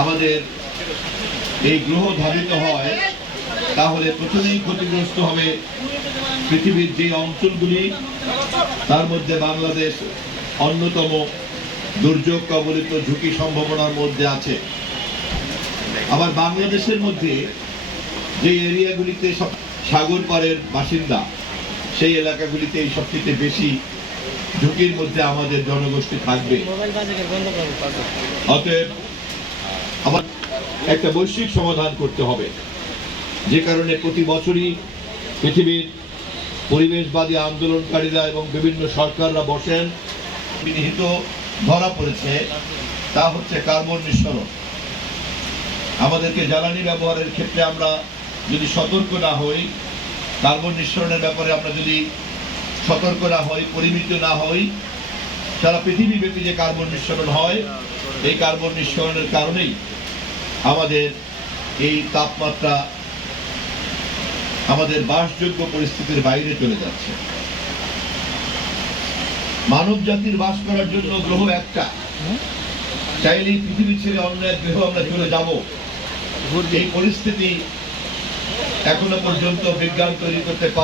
আমাদের এই গ্রহ ধাবিত হয়, তাহলে প্রথমেই ক্ষতিগ্রস্ত হবে পৃথিবীর যে অঞ্চলগুলি, তার মধ্যে বাংলাদেশ অন্যতম দুর্যোগ কবলিত ঝুঁকি সম্ভাবনার মধ্যে আছে। আবার বাংলাদেশের মধ্যে যে এরিয়াগুলিতে সব সাগর পাড়ের বাসিন্দা, সেই এলাকাগুলিতে এই সবচেয়ে বেশি ঝুঁকির মধ্যে আমাদের জনগোষ্ঠী থাকবে। অতএব আবার একটা বৈশ্বিক সমাধান করতে হবে, যে কারণে প্রতি বছরই পৃথিবীর পরিবেশবাদী আন্দোলনকারীরা এবং বিভিন্ন সরকাররা বসেন। বিনিহিত ধরা পড়েছে তা হচ্ছে কার্বন নিঃসরণ। আমাদেরকে জ্বালানি ব্যবহারের ক্ষেত্রে আমরা যদি সতর্ক না হই, কার্বন নিঃসরণের ব্যাপারে আমরা যদি সতর্ক না হই, পরিমিত না হই, সারা পৃথিবীব্যাপী যে কার্বন নিঃসরণ হয়, এই কার্বন নিঃসরণের কারণেই আমাদের এই তাপমাত্রা আমাদের বাসযোগ্য পরিস্থিতির বাইরে চলে যাচ্ছে। মানব জাতির বাস করার জন্য গ্রহ একটা, চাইলেই পৃথিবী ছেড়ে অন্য এক গ্রহ আমরা চলে যাব, এই পরিস্থিতি এখনো পর্যন্ত বিজ্ঞান তৈরি করতে